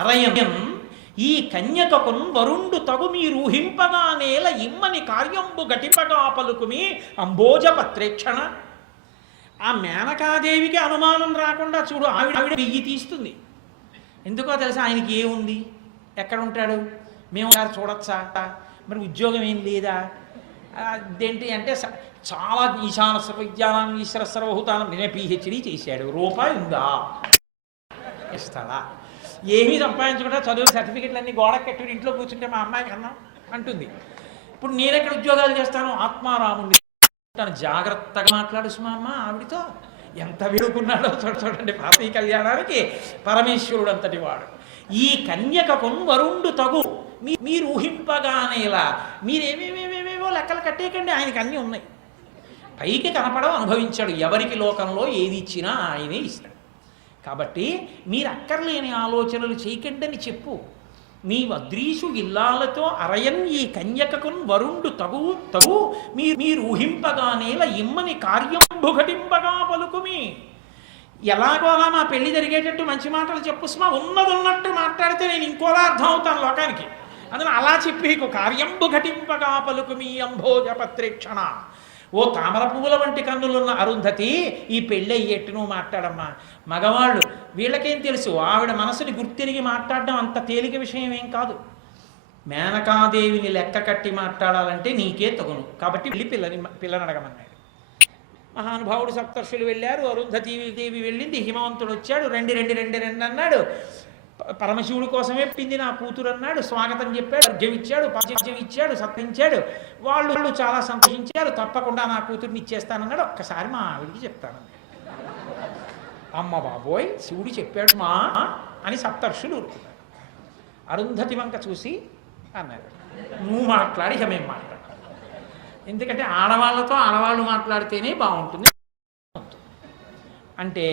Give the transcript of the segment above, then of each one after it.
అరయం ఈ కన్యకకున్ వరుండు తగు మీరూహింపగా నేల ఇమ్మని కార్యంబు గటిపగా పలుకుమి అంబోజ పత్రేక్షణ. ఆ మేనకాదేవికి అనుమానం రాకుండా చూడు, ఆవిడ వెయ్యి తీస్తుంది. ఎందుకో తెలుసా? ఆయనకి ఏముంది, ఎక్కడ ఉంటాడు, మేము చూడొచ్చా, మరి ఉద్యోగం ఏం లేదా, అదేంటి అంటే చాలా ఈశాన సర్వవిద్యానం ఈశ్వర సర్వభూతానం నేనే పిహెచ్డీ చేశాడు, రూపాయి ఉందా ఇస్తాడా, ఏమీ సంపాదించకుండా చదువు సర్టిఫికెట్లన్నీ గోడ కట్టి ఇంట్లో కూర్చుంటే మా అమ్మాయి కన్నా అంటుంది. ఇప్పుడు నేనెక్కడ ఉద్యోగాలు చేస్తాను, ఆత్మారాముడిని తను జాగ్రత్తగా మాట్లాడు సుమా అమ్మ ఆవిడితో. ఎంత వేడుకున్నాడో చూడండి, పార్వతీ కళ్యాణానికి పరమేశ్వరుడు అంతటి వాడు. ఈ కన్యకకున్ వరుండు తగు మీరు ఊహింపగానేలా, మీరేమేమేమేమేమో లెక్కలు కట్టేయకండి, ఆయనకి అన్నీ ఉన్నాయి. పైకి కనపడవు, అనుభవించాడు. ఎవరికి లోకంలో ఏది ఇచ్చినా ఆయనే ఇస్తాడు. కాబట్టి మీరు అక్కర్లేని ఆలోచనలు చేయకండి అని చెప్పు. మీ వద్రీషు ఇల్లాలతో అరయన్ ఈ కన్యకకున్ వరుండు తగు తగు మీరు ఊహింపగానేల ఇమ్మని కార్యంబు ఘటింపగా పలుకుమి. ఎలాగో అలా మా పెళ్లి జరిగేటట్టు మంచి మాటలు చెప్పు సుమా, ఉన్నది ఉన్నట్టు మాట్లాడితే నేను ఇంకోలా అర్థం అవుతాను లోకానికి. అందులో అలా చెప్పి కార్యంబు ఘటింపగా పలుకుమి అంభోజ పత్రేక్షణ. ఓ తామర పువ్వుల వంటి కన్నులున్న అరుంధతి, ఈ పెళ్ళి అయ్యేట్టు నువ్వు మాట్లాడమ్మా. మగవాళ్ళు వీళ్ళకేం తెలుసు, ఆవిడ మనసుని గుర్తిరిగి మాట్లాడడం అంత తేలిక విషయం ఏం కాదు. మేనకాదేవిని లెక్క కట్టి మాట్లాడాలంటే నీకే తగును. కాబట్టి వెళ్ళి పిల్లని అడగమన్నాడు. మహానుభావుడు సప్తర్షులు వెళ్ళారు, అరుంధతీదేవి వెళ్ళింది, హిమవంతుడు వచ్చాడు, రండి రండి రండి రండి అన్నాడు. పరమశివుడి కోసమే పింది నా కూతురు అన్నాడు, స్వాగతం చెప్పాడు, అర్ఘ్యం ఇచ్చాడు, పాద్యం ఇచ్చాడు, సత్తించాడు. వాళ్ళు చాలా సంతోషించారు. తప్పకుండా నా కూతుర్ని ఇచ్చేస్తానన్నాడు. ఒక్కసారి మా ఆవిడికి చెప్తానన్నాడు. అమ్మ బాబోయ్, శివుడు చెప్పాడు మా అని సప్తర్షులు ఊరుకున్నారు. అరుంధతి వంక చూసి అన్నారు, నువ్వు మాట్లాడి ఇక మేము మాట్లాడాలి. ఎందుకంటే ఆడవాళ్ళతో ఆడవాళ్ళు మాట్లాడితేనే బాగుంటుంది అంటే.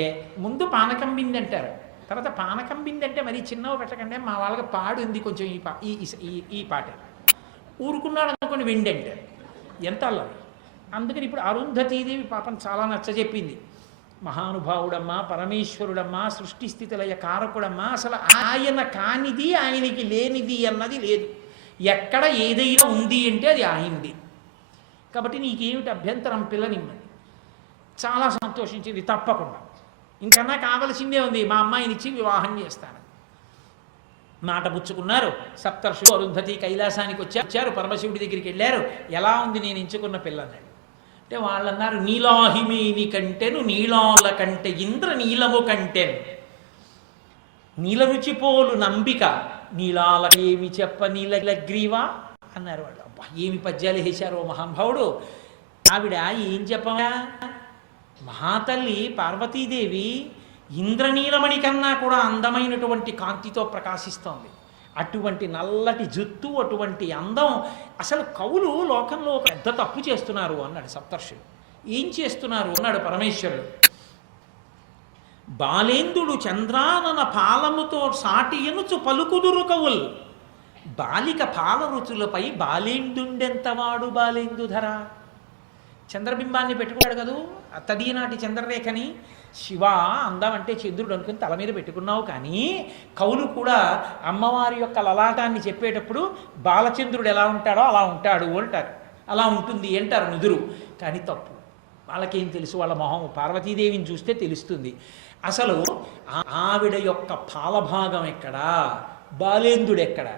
ముందు పానకం బింది అంటారు, తర్వాత పానకం బింది అంటే మరీ చిన్నవి పెట్టకండి, మా వాళ్ళకి పాడు ఉంది కొంచెం ఈ పాట ఊరుకున్నాడు అనుకోండి, వెండి అంటే ఎంత అల్లరి. అందుకని ఇప్పుడు అరుంధతీదేవి పాపం చాలా నచ్చజెప్పింది. మహానుభావుడమ్మా, పరమేశ్వరుడమ్మా, సృష్టి స్థితిలయ కారకుడమ్మా, అసలు ఆయన కానిది ఆయనకి లేనిది అన్నది లేదు. ఎక్కడ ఏదైనా ఉంది అంటే అది ఆయనది. కాబట్టి నీకేమిటి అభ్యంతరం, పిల్లనిమ్మని. చాలా సంతోషించింది. తప్పకుండా ఇంకన్నా కావలసిందే ఉంది, మా అమ్మాయిని ఇచ్చి వివాహం చేస్తాను. మాట పుచ్చుకున్నారు. సప్తర్షులు అరుంధతి కైలాసానికి వచ్చారు, పరమశివుడి దగ్గరికి వెళ్ళారు. ఎలా ఉంది నేను ఎంచుకున్న పిల్లన్నాడు అంటే వాళ్ళు అన్నారు, నీలాహిమేని కంటెను నీలాల కంటే ఇంద్ర నీలము కంటెను నీల రుచిపోలు నంబిక నీలాలకేమి చెప్ప నీలగ్రీవా అన్నారు వాళ్ళు. అబ్బా ఏమి పద్యాలు వేశారో మహానుభావుడు. ఆవిడ ఏం చెప్పా, మహాతల్లి పార్వతీదేవి ఇంద్రనీలమణి కన్నా కూడా అందమైనటువంటి కాంతితో ప్రకాశిస్తోంది. అటువంటి నల్లటి జుత్తు, అటువంటి అందం. అసలు కవులు లోకంలో ఒక పెద్ద తప్పు చేస్తున్నారు అన్నాడు సప్తర్షుడు. ఏం చేస్తున్నారు అన్నాడు పరమేశ్వరుడు. బాలేందుడు చంద్రానన పాలముతో సాటి ఎనుచు పలుకుదురు కవుల్. బాలిక పాల రుచులపై బాలేందుండెంతవాడు బాలేందుధర. చంద్రబింబాన్ని పెట్టుకున్నాడు కదూ, తదీనాటి చంద్రరేఖని. శివ అందం అంటే చంద్రుడు అనుకుని తల మీద పెట్టుకున్నావు. కానీ కవులు కూడా అమ్మవారి యొక్క లలాటాన్ని చెప్పేటప్పుడు బాలచంద్రుడు ఎలా ఉంటాడో అలా ఉంటాడు అంటారు, అలా ఉంటుంది అంటారు నుదురు. కానీ తప్పు. వాళ్ళకేం తెలుసు, వాళ్ళ మొహం పార్వతీదేవిని చూస్తే తెలుస్తుంది. అసలు ఆవిడ యొక్క పాలభాగం ఎక్కడా, బాలేందుడు ఎక్కడ.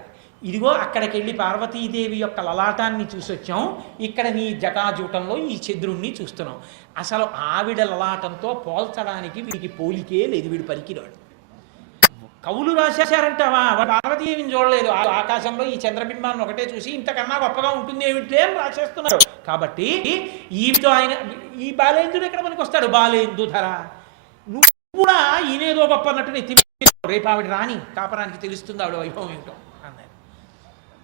ఇదిగో అక్కడికి వెళ్ళి పార్వతీదేవి యొక్క లలాటాన్ని చూసొచ్చాం, ఇక్కడ నీ జటాజూటంలో ఈ చంద్రుణ్ణి చూస్తున్నాం. అసలు ఆవిడ లలాటంతో పోల్చడానికి వీడికి పోలికే లేదు, వీడు పలికినాడు. కవులు రాశారంటావా, పార్వతీదేవిని చూడలేదు, ఆకాశంలో ఈ చంద్రబింబాన్ని ఒకటే చూసి ఇంతకన్నా గొప్పగా ఉంటుంది ఏమిటి అని రాసేస్తున్నారు. కాబట్టి ఈవితో ఆయన ఈ బాలేందుడు ఎక్కడ మనకి వస్తాడు, బాలేందుధర. నువ్వు కూడా ఈయనేదో గొప్ప అన్నట్టు నెత్తి రేపు ఆవిడ రాని కాపరానికి తెలుస్తుంది ఆవిడ వైభవం ఏంటో అన్నారు.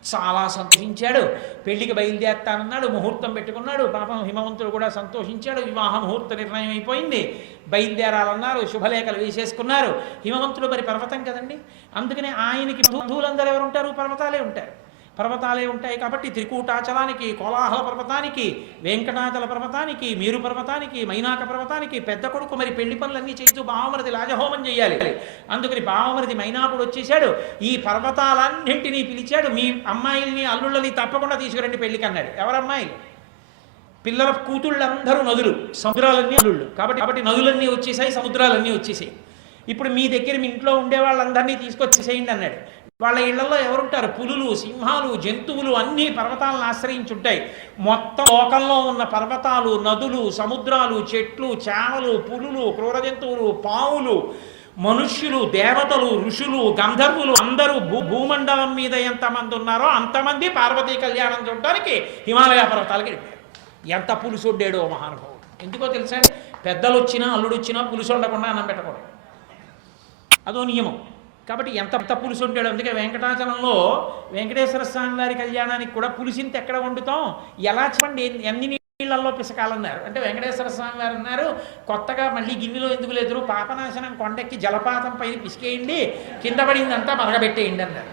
చాలా సంతోషించాడు. పెళ్లికి బయలుదేరుతానన్నాడు, ముహూర్తం పెట్టుకున్నాడు. పాపం హిమవంతుడు కూడా సంతోషించాడు. వివాహ ముహూర్త నిర్ణయం అయిపోయింది, బయలుదేరాలన్నారు. శుభలేఖలు వేసేసుకున్నారు. హిమవంతుడు మరి పర్వతం కదండి, అందుకనే ఆయనకి బంధువులందరూ ఎవరు ఉంటారు, పర్వతాలే ఉంటారు. పర్వతాలే ఉంటాయి కాబట్టి త్రికూటాచలానికి, కోలాహల పర్వతానికి, వెంకటాచల పర్వతానికి, మేరు పర్వతానికి, మైనాక పర్వతానికి పెద్ద కొడుకు మరి పెళ్లి పనులన్నీ చేస్తూ బావమరిది రాజహోమం చేయాలి. అందుకని బావమరిది మైనాకుడు వచ్చేసాడు. ఈ పర్వతాలన్నింటినీ పిలిచాడు. మీ అమ్మాయిల్ని అల్లుళ్ళని తప్పకుండా తీసుకురండి పెళ్లికి అన్నాడు. ఎవరమ్మాయిలు? పిల్లల కూతుళ్ళందరూ నదులు, సముద్రాలన్నీ అల్లుళ్ళు. కాబట్టి నదులన్నీ వచ్చేసాయి, సముద్రాలన్నీ వచ్చేసాయి. ఇప్పుడు మీ దగ్గర మీ ఇంట్లో ఉండే వాళ్ళందరినీ తీసుకొచ్చేసేయండి అన్నాడు. వాళ్ళ ఇళ్లలో ఎవరుంటారు? పులులు, సింహాలు, జంతువులు అన్నీ పర్వతాలను ఆశ్రయించుంటాయి. మొత్తం లోకంలో ఉన్న పర్వతాలు, నదులు, సముద్రాలు, చెట్లు, చేమలు, పులులు, క్రూర జంతువులు, పావులు, మనుష్యులు, దేవతలు, ఋషులు, గంధర్వులు అందరూ భూమండలం మీద ఎంతమంది ఉన్నారో అంతమంది పార్వతీ కళ్యాణం చూడటానికి హిమాలయ పర్వతాలకి వెళ్ళిపోయారు. ఎంత పులుసు వండాడో మహానుభావుడు. ఎందుకో తెలుసా? పెద్దలు వచ్చినా అల్లుడు వచ్చినా పులుసు వండకుండా అన్నం పెట్టకూడదు, అదో నియమం. కాబట్టి ఎంత పులుసు వండాడు. అందుకే వెంకటాచలంలో వెంకటేశ్వర స్వామి వారి కళ్యాణానికి కూడా పులిసింత ఎక్కడ వండుతాం, ఎలా చెప్పండి, ఎన్ని నీళ్ళల్లో పిసకాలన్నారు. అంటే వెంకటేశ్వర స్వామి వారు అన్నారు, కొత్తగా మళ్ళీ గిన్నెలో ఎందుకు లేదు, పాపనాశనం కొండెక్కి జలపాతం పైన పిసికేయండి, కింద పడిందంతా మరగబెట్టేయండి అన్నారు.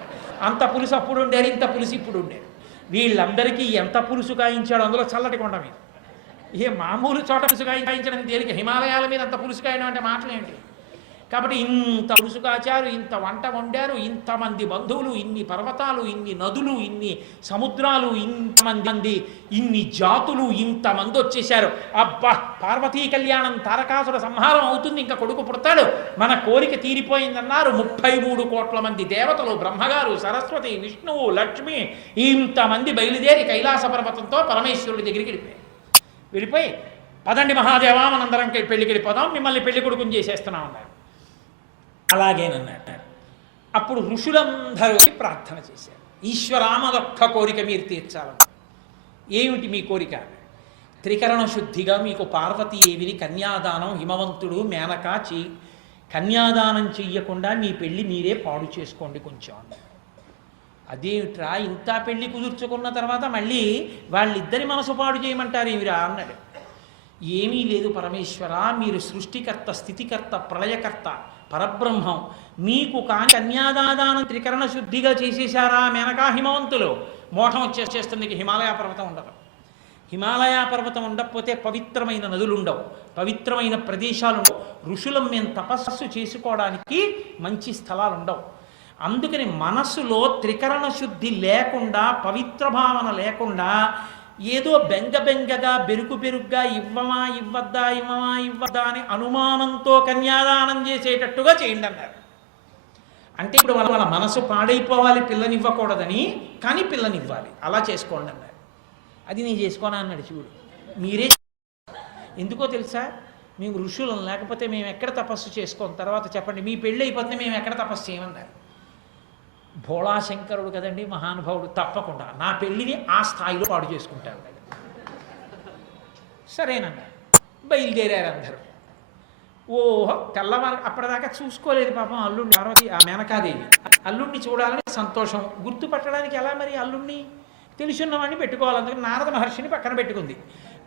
అంత పులుసు అప్పుడు ఉండారు, ఇంత పులుసు ఇప్పుడు ఉండారు. వీళ్ళందరికీ ఎంత పులుసు కాయించాడు అందులో చల్లటి కొండ మీద. ఏ మామూలు చోట పులుసు కాయించడానికి తేలిక, హిమాలయాల మీద అంత పులుసు కాయడం అంటే మాటలేంటి. కాబట్టి ఇంత పులుసు కాచారు, ఇంత వంట వండారు, ఇంతమంది బంధువులు, ఇన్ని పర్వతాలు, ఇన్ని నదులు, ఇన్ని సముద్రాలు, ఇంతమంది, ఇన్ని జాతులు, ఇంతమంది వచ్చేశారు. అబ్బా, పార్వతీ కళ్యాణం, తారకాసుర సంహారం అవుతుంది, ఇంకా కొడుకు పుడతాడు, మన కోరిక తీరిపోయిందన్నారు. 33 కోట్ల మంది దేవతలు, బ్రహ్మగారు, సరస్వతి, విష్ణువు, లక్ష్మి ఇంతమంది బయలుదేరి కైలాస పర్వతంతో పరమేశ్వరుడి దగ్గరికి వెళ్ళిపోయి పదండి మహాదేవా మనందరం పెళ్లికి వెళ్ళిపోదాం, మిమ్మల్ని పెళ్లి కొడుకుని చేసేస్తున్నాం అన్నారు. అలాగేనన్నట్టు. అప్పుడు ఋషులందరూ ప్రార్థన చేశారు, ఈశ్వరామదొక్క కోరిక మీరు తీర్చాలని. ఏమిటి మీ కోరిక? త్రికరణ శుద్ధిగా మీకు పార్వతీదేవిని కన్యాదానం, హిమవంతుడు మేనక కన్యాదానం చెయ్యకుండా మీ పెళ్ళి మీరే పాడు చేసుకోండి కొంచెం. అదేమిట్రా, ఇంత పెళ్లి కుదుర్చుకున్న తర్వాత మళ్ళీ వాళ్ళిద్దరి మనసు పాడు చేయమంటారు ఏమిరా అన్నాడు. ఏమీ లేదు పరమేశ్వర, మీరు సృష్టికర్త, స్థితికర్త, ప్రళయకర్త, పరబ్రహ్మం. మీకు కానీ కన్యాదానం త్రికరణ శుద్ధిగా చేసేశారా మేనకా హిమవంతులు, మోఠం వచ్చేస్తుంది, హిమాలయ పర్వతం ఉండదు. హిమాలయ పర్వతం ఉండకపోతే పవిత్రమైన నదులు ఉండవు, పవిత్రమైన ప్రదేశాలు ఉండవు, ఋషులం మేము తపస్సు చేసుకోవడానికి మంచి స్థలాలు ఉండవు. అందుకని మనస్సులో త్రికరణ శుద్ధి లేకుండా, పవిత్ర భావన లేకుండా ఏదో బెంగగా బెరుగ్గా ఇవ్వద్దా అని అనుమానంతో కన్యాదానం చేసేటట్టుగా చేయండి అన్నారు. అంటే ఇప్పుడు వాళ్ళ మనసు పాడైపోవాలి పిల్లనివ్వకూడదని, కానీ పిల్లనివ్వాలి, అలా చేసుకోండి అన్నారు. అది నేను చేసుకోనా అన్నాడు శివుడు. మీరే ఎందుకో తెలుసా, మేము ఋషులం, లేకపోతే మేము ఎక్కడ తపస్సు చేసుకోం, తర్వాత చెప్పండి మీ పెళ్ళి అయిపోతే మేము ఎక్కడ తపస్సు చేయమన్నారు. భోళాశంకరుడు కదండి మహానుభావుడు, తప్పకుండా నా పెళ్ళిని ఆ స్థాయిలో పాడు చేసుకుంటాడు. సరేనన్నా బయలుదేరారు అందరూ. ఓహో, తెల్లవారు అప్పటిదాకా చూసుకోలేదు పాపం అల్లుడిని, పార్వతి ఆ మేనకాదేవి. అల్లుడిని చూడాలని సంతోషం, గుర్తుపట్టడానికి ఎలా మరి అల్లుడిని తెలుసున్నవాడిని పెట్టుకోవాలి. అందుకని నారద మహర్షిని పక్కన పెట్టుకుంది.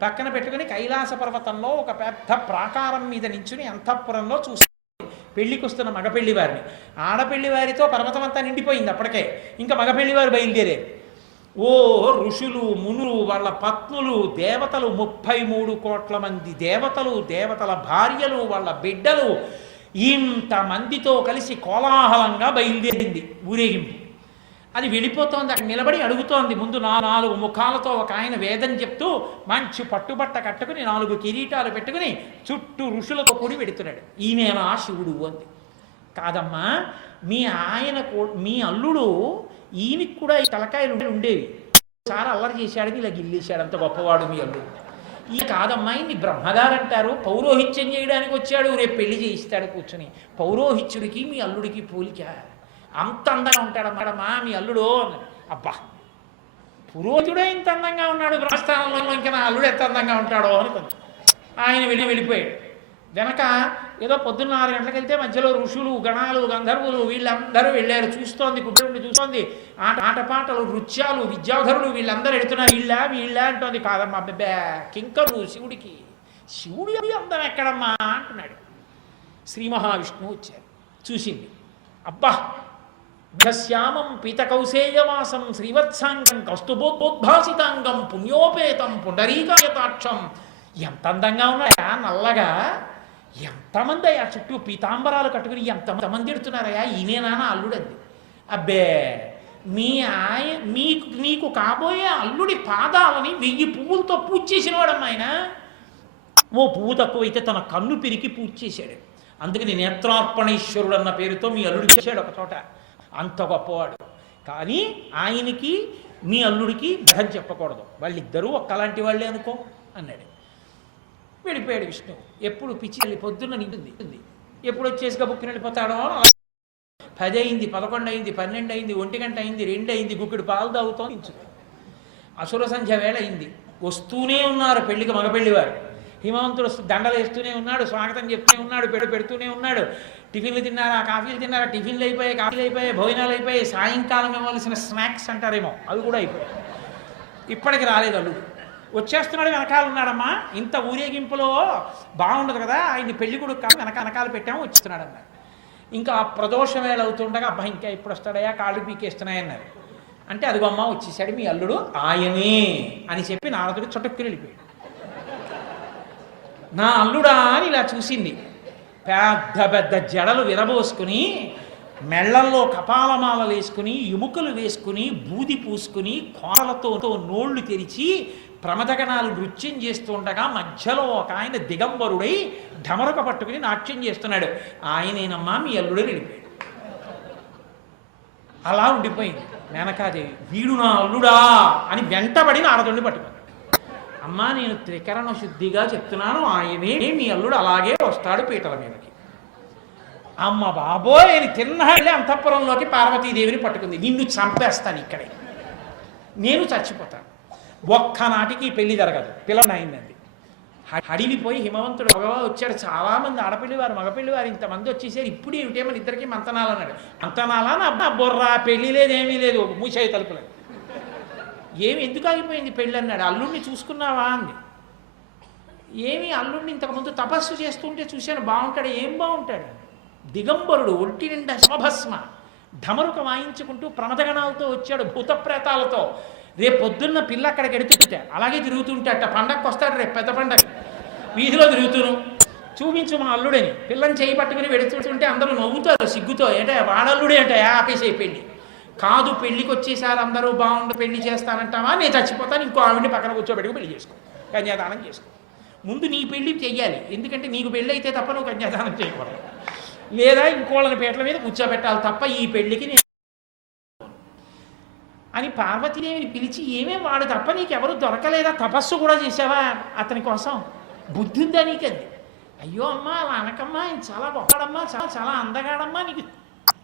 పక్కన పెట్టుకుని కైలాస పర్వతంలో ఒక పెద్ద ప్రాకారం మీద నించుని అంతఃపురంలో చూసి పెళ్లికి వస్తున్న మగపెళ్లి వారిని, ఆడపెళ్లి వారితో పర్వతం అంతా నిండిపోయింది అప్పటికే. ఇంకా మగపెళ్లి వారు బయలుదేరారు. ఓ ఋషులు, మునులు, వాళ్ళ పత్నులు, దేవతలు, 33 కోట్ల మంది దేవతలు, దేవతల భార్యలు, వాళ్ళ బిడ్డలు, ఇంతమందితో కలిసి కోలాహలంగా బయలుదేరింది ఊరేగింపు. అది వెళ్ళిపోతోంది. అక్కడ నిలబడి అడుగుతోంది. ముందు 4 ముఖాలతో ఒక ఆయన వేదం చెప్తూ మంచి పట్టుబట్ట కట్టుకుని 4 కిరీటాలు పెట్టుకుని చుట్టూ ఋషులతో కూడి పెడుతున్నాడు. ఈయనేనా శివుడు అంది. కాదమ్మా, మీ అల్లుడు ఈయనకి కూడా ఈ తలకాయలు ఉండేవి, చాలా అల్లరి చేశాడని ఇలా గిల్లేశాడు, అంత గొప్పవాడు మీ అల్లుడు. ఈ కాదమ్మా, ఇన్ని బ్రహ్మగారు అంటారు, పౌరోహిత్యం చేయడానికి వచ్చాడు, రేపు పెళ్లి చేయిస్తాడు కూర్చొని. పౌరోహిత్యుడికి మీ అల్లుడికి పోలిక, అంత అందంగా ఉంటాడమ్మా మీ అల్లుడు. అబ్బా, పురోహితుడే ఇంత అందంగా ఉన్నాడు బ్రహ్మస్థానంలో, ఇంకా నా అల్లుడు ఎంత అందంగా ఉంటాడో అనుకుంది. ఆయన వెళ్ళిపోయాడు. వెనక ఏదో పొద్దున్న 6 గంటలకు వెళ్తే మధ్యలో ఋషులు, గణాలు, గంధర్వులు వీళ్ళందరూ వెళ్ళారు. చూస్తోంది, గుడ్డ చూస్తోంది. ఆటపాటలు, నృత్యాలు, విద్యాధరులు వీళ్ళందరూ వెళుతున్నారు. వీళ్ళ అంటోంది. కాదమ్మా, అబ్బే కింకరు శివుడికి, శివుడి అందం ఎక్కడమ్మా అంటున్నాడు. శ్రీ మహావిష్ణువు వచ్చారు, చూసింది. అబ్బా, శ్యామం పీతకౌసేయవాసం శ్రీవత్సాంగం కౌస్తుభోద్భాసితాంగం పుణ్యోపేతం పుండరీకాయతాక్షం. ఎంత అందంగా ఉన్నాయా నల్లగా, ఎంతమంది అయ్యా చుట్టూ పీతాంబరాలు కట్టుకుని ఎంతమంది ఎడుతున్నారయ్యా, ఈయనేనా అల్లుడంది. అబ్బే నీకు కాబోయే అల్లుడి పాదాలని 1000 పువ్వులతో పూజ చేసిన వాడమ్మా ఆయన. ఓ పువ్వు తక్కువైతే తన కన్ను పిరికి పూజ చేశాడు. అందుకని నేత్రార్పణేశ్వరుడు అన్న పేరుతో మీ అల్లుడికి చేశాడు ఒక చోట. అంత గొప్పవాడు. కానీ ఆయనకి మీ అల్లుడికి గ్రహం చెప్పకూడదు, వాళ్ళిద్దరూ ఒక్కలాంటి వాళ్ళే అనుకో అన్నాడు. వెళ్ళిపోయాడు విష్ణువు. ఎప్పుడు పిచ్చి వెళ్ళి పొద్దున్న నింటుంది, ఎప్పుడు వచ్చేసి గబుక్కుని వెళ్ళిపోతాడో. 10 అయింది, 11 అయింది, 12 అయింది, 1 గంట అయింది, 2 అయింది, గుక్కిడు పాలు తాగుతూ నించుంది. అసుర సంధ్య వేళ అయింది. వస్తూనే ఉన్నారు పెళ్లికి మగపెళ్లివారు. హిమవంతుడు దండలు వేస్తూనే ఉన్నాడు, స్వాగతం చెప్తూనే ఉన్నాడు, పెడుతూనే ఉన్నాడు. టిఫిన్లు తిన్నారా, కాఫీలు తిన్నారా, టిఫిన్లు అయిపోయాయి, కాఫీలు అయిపోయాయి, భోజనాలు అయిపోయాయి, సాయంకాలం ఇవ్వాల్సిన స్నాక్స్ అంటారేమో అవి కూడా అయిపోయాయి. ఇప్పటికి రాలేదు అల్లుడు. వచ్చేస్తున్నాడు, వెనకాల ఉన్నాడమ్మా. ఇంత ఊరేగింపులో బాగుండదు కదా, ఆయన్ని పెళ్లి కొడుకు కాదు వెనకాల పెట్టాము, వచ్చేస్తున్నాడు అన్నాడు. ఇంకా ఆ ప్రదోష వేళ అవుతుండగా అబ్బా ఇంకా ఇప్పుడు వస్తాడయా, కాళ్ళు పీకేస్తున్నాయన్నారు. అంటే అదిగో అమ్మ వచ్చేసాడు మీ అల్లుడు ఆయనే అని చెప్పి నారదుడు చుట్టుక్కుని వెళ్ళిపోయాడు. నా అల్లుడా అని ఇలా చూసింది. పెద్ద పెద్ద జడలు విరబోసుకుని, మెళ్ళల్లో కపాలమాలలు వేసుకుని, ఎముకలు వేసుకుని, బూది పూసుకుని, కోరలతో నోళ్లు తెరిచి ప్రమదగణాలు నృత్యం చేస్తూ ఉండగా మధ్యలో ఒక ఆయన దిగంబరుడై ఢమరక పట్టుకుని నాట్యం చేస్తున్నాడు. ఆయనేనమ్మా మీ అల్లుడే వెళ్ళిపోయాడు. అలా ఉండిపోయింది మేనకాదేవి. వీడు నా అల్లుడా అని వెంటబడి నారదుడిని పట్టుకున్నాడు. అమ్మా నేను త్రికరణ శుద్ధిగా చెప్తున్నాను, ఆయనే మీ అల్లుడు అలాగే వస్తాడు పీటల మీదకి. అమ్మ బాబోయ్ అని తిన్నాళ్ళే అంతఃపురంలోకి పార్వతీదేవిని పట్టుకుంది. నిన్ను చంపేస్తాను ఇక్కడే, నేను చచ్చిపోతాను. ఒక్కనాటికి పెళ్లి జరగదు, పిల్లనైందండి. హడిలిపోయి హిమవంతుడు భగవా వచ్చాడు. చాలామంది ఆడపిల్లివారు మగపిల్లివారు ఇంతమంది వచ్చేసారు, ఇప్పుడు ఏమిటే మన ఇద్దరికి మంతనాలు అన్నాడు. మంతనాలా అబ్బా బొర్రా, పెళ్లి లేదేమీ లేదు, మూసాయి తలుపులేదు. ఏమి ఎందుకు ఆగిపోయింది పెళ్ళి అన్నాడు. అల్లుడిని చూసుకున్నావా అంది. ఏమి అల్లుడిని ఇంతకుముందు తపస్సు చేస్తుంటే చూశాను, బాగుంటాడు. ఏం బాగుంటాడు, దిగంబరుడు, ఒంటి నిండా శమభస్మ, ఢమరుక వాయించుకుంటూ ప్రమదగణాలతో వచ్చాడు, భూతప్రేతాలతో. రేపు పొద్దున్న పిల్ల అక్కడికి ఎడుతుంటే అలాగే తిరుగుతుంటే అట్ట పండగకు వస్తాడు. రేపు పెద్ద పండగ వీధిలో తిరుగుతును, చూపించు మా అల్లుడని. పిల్లని చేయి పట్టుకుని వెడుతుంటే అందరూ నవ్వుతారు సిగ్గుతో. ఏంటే వాడల్లుడే అంటే ఆపేసే పెళ్ళి కాదు, పెళ్ళికి వచ్చేసారు అందరూ, బాగుండు పెళ్లి చేస్తానంటావా, నేను చచ్చిపోతాను, ఇంకో ఆవిడని పక్కన కూర్చోబెట్టుకు పెళ్లి చేసుకో, కన్యాదానం చేసుకో. ముందు నీ పెళ్లి చెయ్యాలి, ఎందుకంటే నీకు పెళ్ళి అయితే తప్ప నువ్వు కన్యాదానం చేయకూడదు, లేదా ఇంకోళ్ళని పీటల మీద కూర్చోబెట్టాలి తప్ప ఈ పెళ్లికి నేను అని పార్వతీదేవిని పిలిచి, ఏమేం వాడు తప్ప నీకెవరు దొరకలేదా, తపస్సు కూడా చేసావా అతని కోసం, బుద్ధి ఉందా నీకది? అయ్యో అమ్మా అలా అనకమ్మా, ఆయన చాలా గొప్పడమ్మా, చాలా అందగాడమ్మా, నీకు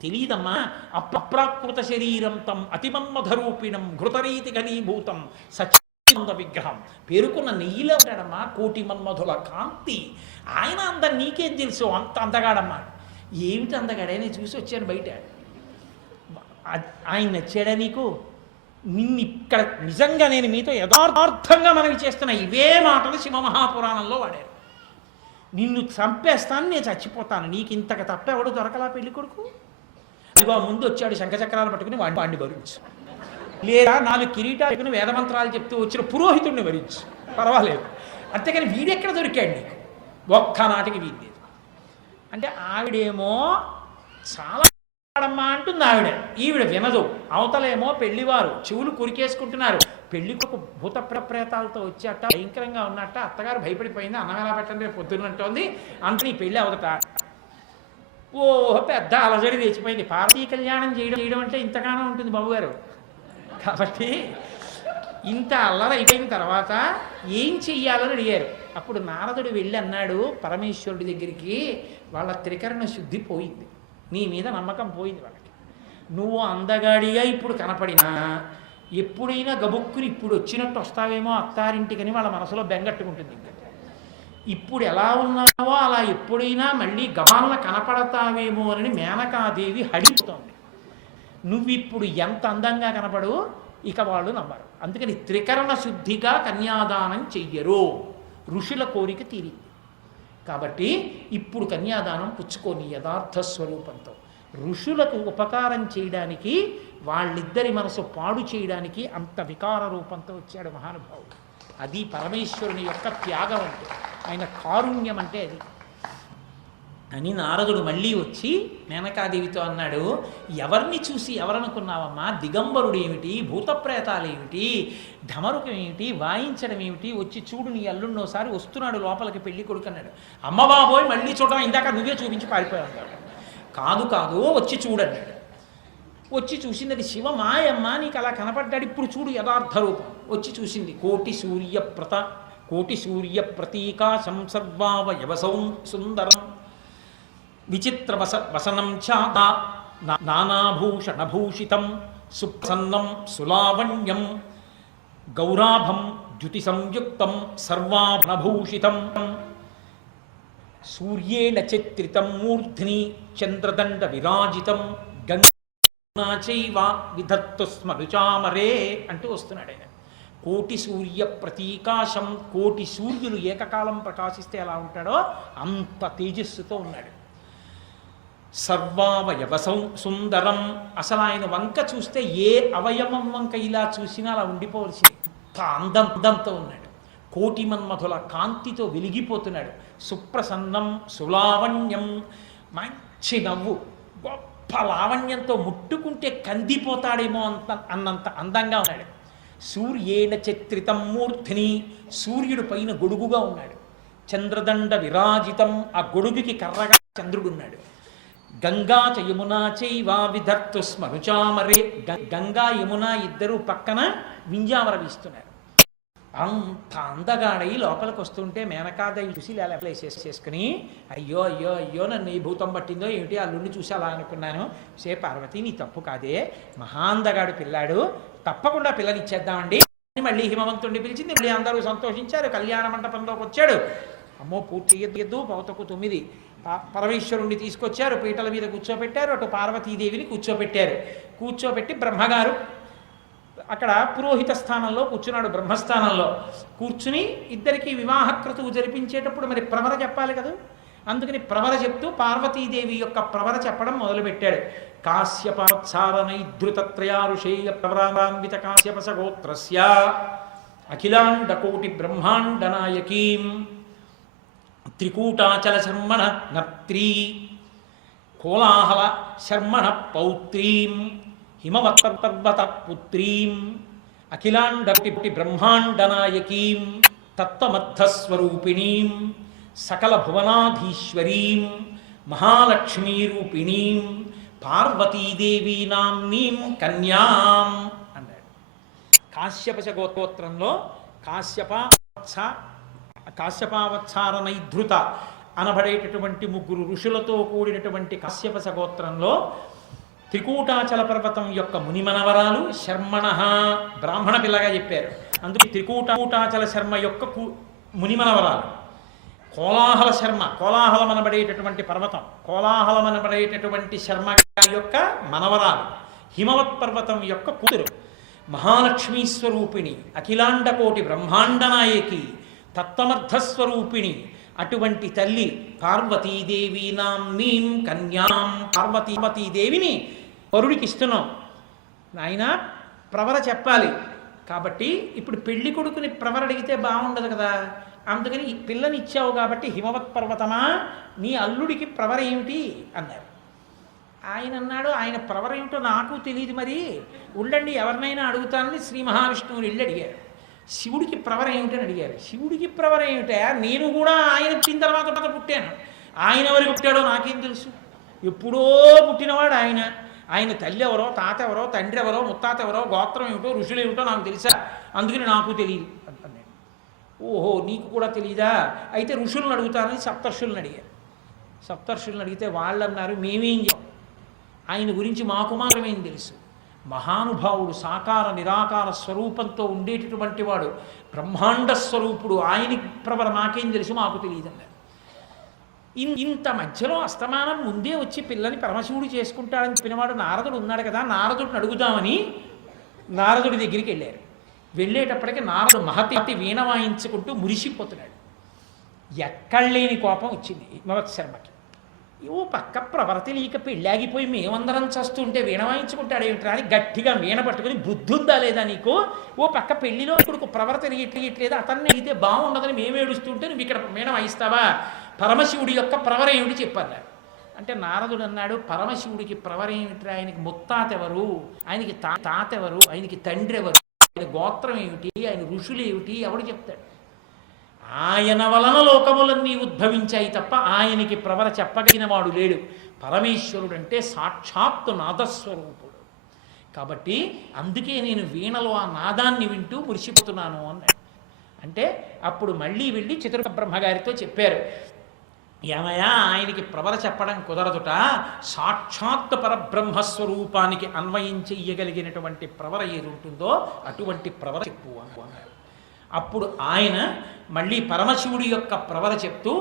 తెలియదమ్మా. అప్రాకృత శరీరం తం అతిమన్మధరూపిణం ఘృతరీతి ఘనీభూతం సచ్చిదానంద విగ్రహం. పేరుకున్న నెయ్యిలో ఉంటాడమ్మా, కోటి మన్మధుల కాంతి. ఆయన అందరు నీకేం తెలుసు, అంత అందగాడమ్మా. ఏమిటి అందగాడే, నేను చూసి వచ్చాను బయట. ఆయన నచ్చాడా నీకు? నిన్ను ఇక్కడ నిజంగా నేను మీతో యథార్థంగా మనవి చేస్తున్నా, ఇవే మాటలు శివమహాపురాణంలో వాడారు. నిన్ను చంపేస్తాను, నేను చచ్చిపోతాను, నీకు ఇంతకు తప్ప ఎవడు దొరకలా పెళ్లి కొడుకు. ఇదిగో ముందు వచ్చాడు శంఖచక్రాలు పట్టుకుని వాడిని భరించు, లేదా 4 కిరీటాలు వేదమంత్రాలు చెప్తూ వచ్చిన పురోహితుడిని భరించు, పర్వాలేదు. అంతేకాని వీడెక్కడ దొరికాడు నీకు, ఒక్కనాటికి వీడి. అంటే ఆవిడేమో చాలా అమ్మా అంటుంది ఆవిడ, ఈవిడ వినదు. అవతలేమో పెళ్లివారు చెవులు కురికేసుకుంటున్నారు. పెళ్లికొక భూత ప్రేతాలతో వచ్చేట భయంకరంగా ఉన్నట్ట. అత్తగారు భయపడిపోయింది, అన్నం ఎలా పెట్టండి రేపు పొద్దున్నంటోంది, అంత నీ పెళ్ళి అవదట. ఓ పెద్ద అలజడి తెచ్చిపోయింది. పార్వతీ కళ్యాణం చేయడం అంటే ఇంతగానో ఉంటుంది బాబుగారు. కాబట్టి ఇంత అల్లరి అయిపోయిన తర్వాత ఏం చెయ్యాలని అడిగారు. అప్పుడు నారదుడు వెళ్ళి అన్నాడు పరమేశ్వరుడి దగ్గరికి, వాళ్ళ త్రికరణ శుద్ధి పోయింది, నీ మీద నమ్మకం పోయింది వాళ్ళకి. నువ్వు అందగాడిగా ఇప్పుడు కనపడినా ఎప్పుడైనా గబుక్కుని ఇప్పుడు వచ్చినట్టు వస్తావేమో అత్తారింటికని వాళ్ళ మనసులో బెంగట్టుకుంటుంది. ఇంకా ఇప్పుడు ఎలా ఉన్నావో అలా ఎప్పుడైనా మళ్ళీ గబాలన కనపడతావేమో అని మేనకాదేవి హడిపోతోంది. నువ్విప్పుడు ఎంత అందంగా కనపడు, ఇక వాళ్ళు నమ్మరు. అందుకని త్రికరణ శుద్ధిగా కన్యాదానం చెయ్యరు, ఋషుల కోరిక తీరింది. కాబట్టి ఇప్పుడు కన్యాదానం పుచ్చుకోని యథార్థ స్వరూపంతో. ఋషులకు ఉపకారం చేయడానికి, వాళ్ళిద్దరి మనసు పాడు చేయడానికి అంత వికార రూపంతో వచ్చాడు మహానుభావుడు. అది పరమేశ్వరుని యొక్క త్యాగం అంటే, ఆయన కారుణ్యం అంటే అది అని. నారదుడు మళ్ళీ వచ్చి మేనకాదేవితో అన్నాడు, ఎవరిని చూసి ఎవరనుకున్నావమ్మా? దిగంబరుడు ఏమిటి, భూతప్రేతాలు ఏమిటి, ఢమరుకం ఏమిటి, వాయించడం ఏమిటి, వచ్చి చూడు నీ అల్లున్నోసారి వస్తున్నాడు లోపలికి పెళ్లి కొడుకు అన్నాడు. అమ్మ బాబోయ్ మళ్ళీ చూడడం, ఇందాక నువ్వే చూపించి పారిపోయావు. కాదు కాదు వచ్చి చూడన్నాడు. వచ్చి చూసింది, అది శివ మాయమ్మ, నీకు అలా కనపడ్డాడు, ఇప్పుడు చూడు యథార్థ రూపం. వచ్చి చూసింది, కోటి సూర్య ప్రతీకాశం సర్వావయవసౌ సుందరం విచిత్ర వసనం చాత నానాభూషణభూషితం సుప్రసన్నం సులావణ్యం గౌరాభం ద్యుతి సంయుక్తం సర్వాభరణభూషితం సూర్యేణ చిత్రితం మూర్ధ్ని చంద్రదండ విరాజితం గంగా చైవ విధత్తు స్మరుచామరే అంటూ వస్తున్నాడు ఆయన. కోటి సూర్య ప్రతీకాశం, కోటి సూర్యులు ఏకకాలం ప్రకాశిస్తే ఎలా ఉంటాడో అంత తేజస్సుతో ఉన్నాడు. సర్వావయవసం సుందరం, అసలు ఆయన వంక చూస్తే ఏ అవయవం వంక ఇలా చూసినా అలా ఉండిపోవలసింది. అందంతో ఉన్నాడు. కోటి మన్మధుల కాంతితో వెలిగిపోతున్నాడు. సుప్రసన్నం సులావణ్యం, మంచి నవ్వు, గొప్ప లావణ్యంతో ముట్టుకుంటే కందిపోతాడేమో అన్నంత అందంగా ఉన్నాడు. సూర్యేణ చిత్రితం మూర్ధిని, సూర్యుడు పైన గొడుగుగా ఉన్నాడు. చంద్రదండ విరాజితం, ఆ గొడుగుకి కర్రగా చంద్రుడున్నాడు. గంగా చ యమునా చైవ విధర్తు స్మరుచామరే, గంగా యమున ఇద్దరు పక్కన వింజామర వీస్తున్నారు. అంత అందగాడై లోపలికి వస్తుంటే మేనకాదేవి చూసి చేసుకుని, అయ్యో అయ్యో అయ్యో నన్ను ఏ భూతం పట్టిందో ఏమిటి, అల్లుడిని చూసి అలా అనుకున్నాను. సే పార్వతి నీ తప్పు కాదే, మహాందగాడు పిల్లాడు, తప్పకుండా పిల్లనిచ్చేద్దామండి అని మళ్ళీ హిమవంతుడిని పిలిచింది. మళ్ళీ అందరూ సంతోషించారు. కళ్యాణ మంటపంలోకి వచ్చాడు. అమ్మో పూర్తి ఎద్దు పవతకు 9 పరమేశ్వరుణ్ణి తీసుకొచ్చారు, పీటల మీద కూర్చోపెట్టారు. అటు పార్వతీదేవిని కూర్చోపెట్టారు. కూర్చోపెట్టి బ్రహ్మగారు అక్కడ పురోహిత స్థానంలో కూర్చున్నాడు. బ్రహ్మస్థానంలో కూర్చుని ఇద్దరికి వివాహక్రతువు జరిపించేటప్పుడు మరి ప్రవర చెప్పాలి కదా, అందుకని ప్రవర చెప్తూ పార్వతీదేవి యొక్క ప్రవర చెప్పడం మొదలుపెట్టాడు. కాశ్యపాచారనైధృతత్రయారుషేయ ప్రవరాన్విత కాశ్యపస గోత్రస్య అఖిలాండ కోటి బ్రహ్మాండ నాయకీం త్రికూటాచల శర్మణ నత్రీ కోలాహల శర్మణ పౌత్రీం హిమవత్పర్వత పుత్రీం అఖిలాండటి బ్రహ్మాండనాయకీం తత్వమర్థస్వరూపిణీం సకల భువనాధీశ్వరీం మహాలక్ష్మీరూపిణీం పార్వతీదేవీ నామ్నీం కన్యాం అన్నాడు. కాశ్యపశ గోత్రంలో కాశ్యపావత్సారనైధృత అనబడేటటువంటి 3 ఋషులతో కూడినటువంటి కాశ్యపశ గోత్రంలో త్రికూటాచల పర్వతం యొక్క మునిమనవరాలు శర్మణ, బ్రాహ్మణ పిల్లగా చెప్పారు. అందుకే త్రికూటాచల శర్మ యొక్క మునిమనవరాలు. కోలాహల శర్మ, కోలాహలం అనబడేటటువంటి పర్వతం, కోలాహలం అనబడేటటువంటి శర్మ యొక్క మనవరాలు, హిమవత్ పర్వతం యొక్క కూతురు, మహాలక్ష్మీ స్వరూపిణి, అఖిలాండ కోటి బ్రహ్మాండ నాయకి, తత్వమర్థస్వరూపిణి అటువంటి తల్లి పార్వతీదేవి నామ్నీం కన్యాం, పార్వతీదేవిని వరుడికి ఇస్తున్నాం. నాయన ప్రవర చెప్పాలి కాబట్టి ఇప్పుడు పెళ్లి కొడుకుని ప్రవర అడిగితే బాగుండదు కదా, అందుకని ఈ పిల్లని ఇచ్చావు కాబట్టి హిమవత్ పర్వతమా నీ అల్లుడికి ప్రవర ఏమిటి అన్నారు. ఆయన అన్నాడు, ఆయన ప్రవర ఏమిటో నాకు తెలియదు, మరి ఉండండి ఎవరినైనా అడుగుతానని శ్రీ మహావిష్ణువుని వెళ్ళి అడిగారు. శివుడికి ప్రవర ఏమిటని అడిగారు. శివుడికి ప్రవర ఏమిటా, నేను కూడా ఆయన పుట్టిన తర్వాత పుట్టాను, ఆయన ఎవరికి పుట్టాడో నాకేం తెలుసు, ఎప్పుడో పుట్టినవాడు ఆయన, ఆయన తల్లి ఎవరో తాత ఎవరో తండ్రి ఎవరో ముత్తాత ఎవరో గోత్రం ఏమిటో ఋషులు ఏమిటో నాకు తెలుసా, అందుకని నాకు తెలియదు అంటున్నాను. ఓహో నీకు కూడా తెలియదా, అయితే ఋషులను అడుగుతానని సప్తర్షులను అడిగారు. సప్తర్షులను అడిగితే వాళ్ళు అన్నారు, మేమేం చేయం, ఆయన గురించి మాకు మాత్రమేం తెలుసు, మహానుభావుడు సాకార నిరాకార స్వరూపంతో ఉండేటటువంటి వాడు, బ్రహ్మాండ స్వరూపుడు, ఆయన ప్రవర మాకేం తెలుసు, మాకు తెలియదన్నారు. ఇంత మధ్యలో అస్తమానం ముందే వచ్చి పిల్లని పరమశివుడు చేసుకుంటాడని చెప్పినవాడు నారదుడు ఉన్నాడు కదా, నారదుడిని అడుగుదామని నారదుడి దగ్గరికి వెళ్ళారు. వెళ్ళేటప్పటికి నారదుడు మహతి వీణ వాయించుకుంటూ మురిసిపోతున్నాడు. ఎక్కడలేని కోపం వచ్చింది హిమవత్ శర్మకి. ఓ పక్క ప్రవర తెలియక పెళ్ళాగిపోయి మేమందరం చస్తుంటే వీణ వాయించుకుంటాడు ఏమిట్రా అని గట్టిగా వీణ పట్టుకుని బుద్ధి ఉందా లేదా నీకు? ఓ పక్క పెళ్లిలో ఇప్పుడు ప్రవర తెలియట్లేదు అతన్ని అయితే బాగుండదని మేము ఏడుస్తుంటే నువ్వు ఇక్కడ వీణ వాయిస్తావా? పరమశివుడి యొక్క ప్రవర ఏమిటి చెప్పారు. అంటే నారదుడు అన్నాడు, పరమశివుడికి ప్రవర ఏమిట్రా? ఆయనకి ముత్తాత ఎవరు, ఆయనకి తాత ఎవరు, ఆయనకి తండ్రి ఎవరు, ఆయన గోత్రం ఏమిటి, ఆయన ఋషులు ఏమిటి, ఎవడు చెప్తాడు? ఆయన వలన లోకములన్నీ ఉద్భవించాయి తప్ప ఆయనకి ప్రవర చెప్పగలిగిన వాడు లేడు. పరమేశ్వరుడు అంటే సాక్షాత్తు నాదస్వరూపుడు. కాబట్టి అందుకే నేను వీణలో ఆ నాదాన్ని వింటూ మురిసిపోతున్నాను అన్నాడు. అంటే అప్పుడు మళ్ళీ వెళ్ళి చతుర్ముఖ బ్రహ్మగారితో చెప్పారు, ఏమయ్యా ఆయనకి ప్రవర చెప్పడం కుదరదుట, సాక్షాత్ పరబ్రహ్మస్వరూపానికి అన్వయం చెయ్యగలిగినటువంటి ప్రవర ఏది ఉంటుందో అటువంటి ప్రవర చెప్పు అన్నారు. అప్పుడు ఆయన మళ్ళీ పరమశివుడి యొక్క ప్రవర చెప్తూ,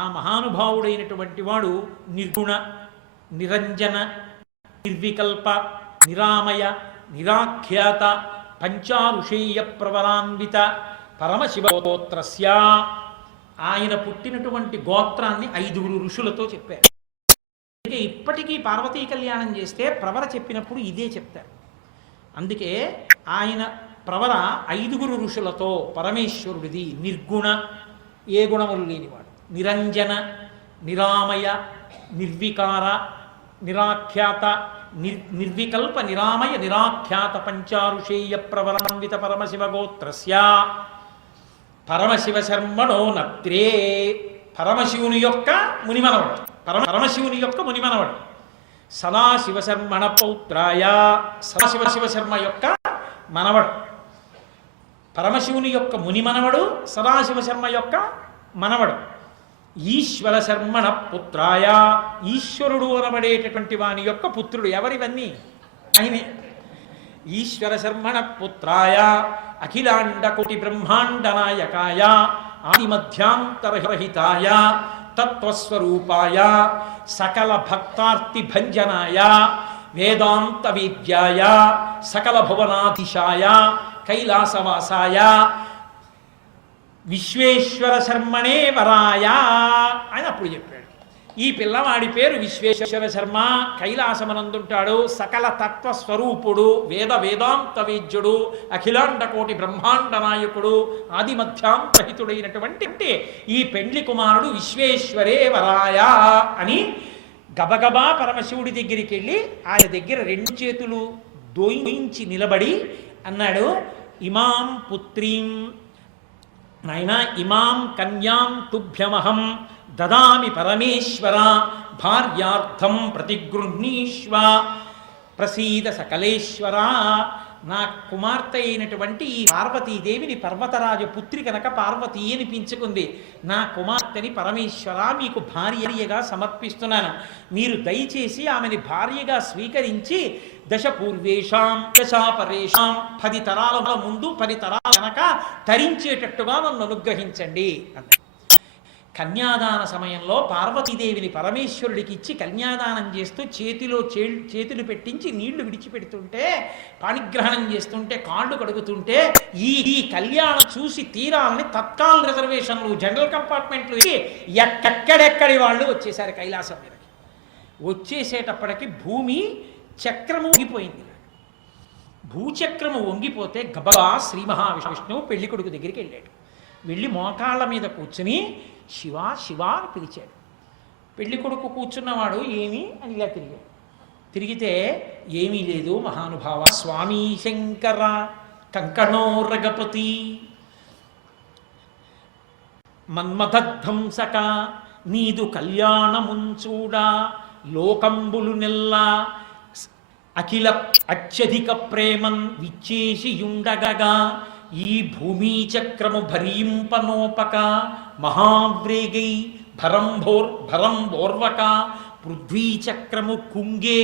ఆ మహానుభావుడైనటువంటి వాడు నిర్గుణ, నిరంజన, నిర్వికల్ప, నిరామయ, నిరాఖ్యాత, పంచారుషేయ ప్రవరాన్విత పరమశివగోత్రస్య, ఆయన పుట్టినటువంటి గోత్రాన్ని 5 ఋషులతో చెప్పారు. ఇప్పటికీ పార్వతీ కళ్యాణం చేస్తే ప్రవర చెప్పినప్పుడు ఇదే చెప్తారు. అందుకే ఆయన ప్రవర 5 ఋషులతో పరమేశ్వరుడిది. నిర్గుణ, ఏ గుణములు లేనివాడు, నిరంజన, నిరామయ, నిర్వికార, నిరాఖ్యాత, నిర్వికల్ప, నిరామయ, నిరాఖ్యాత, పంచారుషేయ ప్రవరాన్విత పరమశివగోత్రస్య పరమశివ శర్మణో నత్రే, పరమశివుని యొక్క మునిమనవడు, పరమశివుని యొక్క మునిమనవడు. సదాశివశర్మణ పౌత్రాయ, సదాశివశర్మ యొక్క మనవడు, పరమశివుని యొక్క మునిమనవడు, సదాశివశర్మ యొక్క మనవడు. ఈశ్వర శర్మణ పుత్రాయ, ఈశ్వరుడు అనబడేటటువంటి వాని యొక్క పుత్రుడు. ఎవరివన్నీ? ఆయనే. ఈశ్వర శర్మణ పుత్రాయ అఖిలాండ కోటి బ్రహ్మాండ నాయకాయ ఆదిమధ్యాంతరహితాయ తత్వస్వరూపాయ సకల భక్తార్తి భంజనాయ వేదాంత విద్యాయ సకల భువనాధీశాయ కైలాసవాసాయ విశ్వేశ్వర శర్మణే వరాయ అని అప్పుడు చెప్పాడు. ఈ పిల్లవాడి పేరు విశ్వేశ్వర శర్మ, కైలాసమనందుంటాడు, సకల తత్వస్వరూపుడు, వేదాంత వేద్యుడు, అఖిలాండ కోటి బ్రహ్మాండ నాయకుడు, ఆది మధ్యాంతరహితుడైనటువంటి ఈ పెండ్లి కుమారుడు విశ్వేశ్వరే వరాయ అని గబగబా పరమశివుడి దగ్గరికి వెళ్ళి ఆయన దగ్గర 2 చేతులు దోయించి నిలబడి అన్నాడు, ఇమాం పుత్రీం, నాయనా ఇమాం కన్యాం తుభ్యమహం దదామి పరమేశ్వర భార్యార్థం ప్రతిగృహ్ణీష్వ ప్రసీద సకలేశ్వర. నా కుమార్తె అయినటువంటి ఈ పార్వతీదేవిని పర్వతరాజు పుత్రి కనుక పార్వతీ అనిపించుకుంది. నా కుమార్తెని పరమేశ్వర మీకు భార్యగా సమర్పిస్తున్నాను. మీరు దయచేసి ఆమెని భార్యగా స్వీకరించి దశ పూర్వేషాం దశాపరేషాం 10 తరాల ముందు 10 తరాల కనుక తరించేటట్టుగా నన్ను అనుగ్రహించండి అన్నాడు. కన్యాదాన సమయంలో పార్వతీదేవిని పరమేశ్వరుడికి ఇచ్చి కన్యాదానం చేస్తూ చేతులు పెట్టించి నీళ్లు విడిచిపెడుతుంటే, పాణిగ్రహణం చేస్తుంటే, కాళ్ళు కడుగుతుంటే ఈ కళ్యాణం చూసి తీరాలని తత్కాల్ రిజర్వేషన్లు, జనరల్ కంపార్ట్మెంట్లు ఎక్కడెక్కడి వాళ్ళు వచ్చేసారు కైలాసం మీదకి. వచ్చేసేటప్పటికి భూమి చక్రము వంగిపోయింది. భూచక్రము వంగిపోతే గబగా శ్రీ మహావిష్ణువు పెళ్లి కొడుకు దగ్గరికి వెళ్ళాడు. వెళ్ళి మోకాళ్ళ మీద కూర్చుని శివ శివ అని పిలిచాడు. పెళ్లి కొడుకు కూర్చున్నవాడు ఏమి అని ఇలా తిరిగాడు. తిరిగితే ఏమీ లేదు మహానుభావ, స్వామీ శంకర కంకణో రగపతి మన్మథధ్వంసక నీదు కళ్యాణముంచూడా లోకంబులు నెల్లా అఖిల అత్యధిక ప్రేమన్ విచ్చేసియుండగగా ఈ భూమీ చక్రము భరీంపనోపక మహావ్రేగై భరంబోర్వక పృథ్వీచక్రము కుంగే